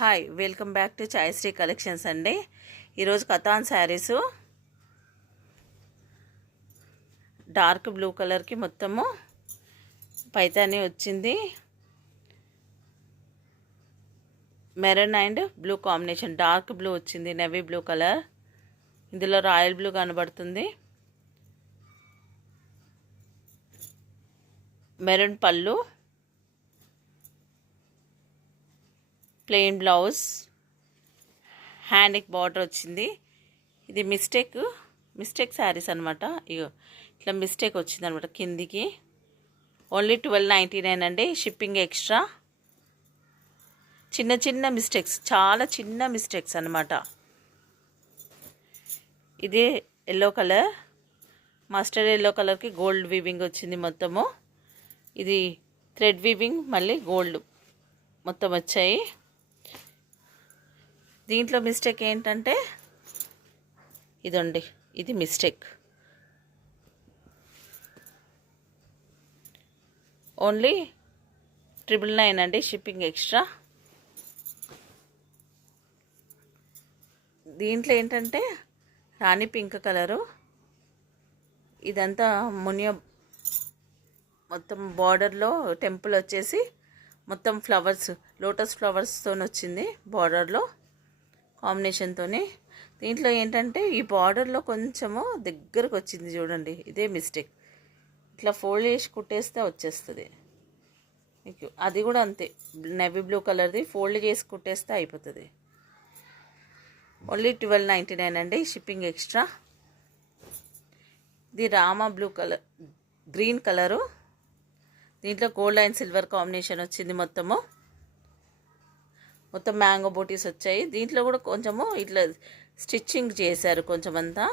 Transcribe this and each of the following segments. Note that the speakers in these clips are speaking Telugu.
Hi, welcome back to Chayashri collections అండి. ఈరోజు కతాన్ శారీసు డార్క్ బ్లూ కలర్కి మొత్తము పైతాని వచ్చింది. Maroon and blue combination, dark blue వచ్చింది, నెవీ బ్లూ కలర్. ఇందులో రాయల్ బ్లూ కనబడుతుంది. మెరూన్ పళ్ళు, ప్లెయిన్ బ్లౌజ్, హ్యాండ్కి బార్డర్ వచ్చింది. ఇది మిస్టేక్ శారీస్ అనమాట. ఇగో ఇట్లా మిస్టేక్ వచ్చింది అనమాట కిందికి. ఓన్లీ 1299 అండి, షిప్పింగ్ ఎక్స్ట్రా. చిన్న మిస్టేక్స్, చాలా చిన్న మిస్టేక్స్ అనమాట. ఇది ఎల్లో కలర్, మస్టర్డ్ ఎల్లో కలర్కి గోల్డ్ వీవింగ్ వచ్చింది మొత్తము. ఇది థ్రెడ్ వీవింగ్, మళ్ళీ గోల్డ్ మొత్తం వచ్చాయి. దీంట్లో మిస్టేక్ ఏంటంటే ఇదండి, ఇది మిస్టేక్. ఓన్లీ 999 అండి, షిప్పింగ్ ఎక్స్ట్రా. దీంట్లో ఏంటంటే రాణి పింక్ కలరు. ఇదంతా మునియా మొత్తం బార్డర్లో టెంపుల్ వచ్చేసి మొత్తం ఫ్లవర్స్, లోటస్ ఫ్లవర్స్తో వచ్చింది బార్డర్లో కాంబినేషన్తో. దీంట్లో ఏంటంటే ఈ బార్డర్లో కొంచెము దగ్గరకు వచ్చింది చూడండి, ఇదే మిస్టేక్. ఇట్లా ఫోల్డ్ చేసి కుట్టేస్తే వచ్చేస్తుంది మీకు. అది కూడా అంతే, నెవీ బ్లూ కలర్ది ఫోల్డ్ చేసి కుట్టేస్తే అయిపోతుంది. ఓన్లీ 1299 అండి, షిప్పింగ్ ఎక్స్ట్రా. ఇది Rama blue colour, green colour. దీంట్లో గోల్డ్ అండ్ సిల్వర్ కాంబినేషన్ వచ్చింది మొత్తం మ్యాంగో బూటీస్ వచ్చాయి. దీంట్లో కూడా కొంచెము ఇట్లా స్టిచ్చింగ్ చేశారు కొంచెం అంతా.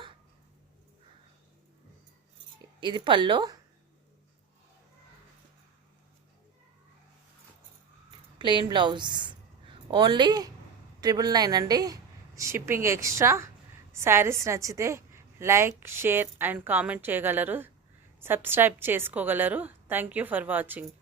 ఇది పళ్ళు, ప్లెయిన్ బ్లౌజ్. ఓన్లీ 999 అండి, షిప్పింగ్ ఎక్స్ట్రా. శారీస్ నచ్చితే లైక్, షేర్ అండ్ కామెంట్ చేయగలరు, సబ్స్క్రైబ్ చేసుకోగలరు. Thank you for watching.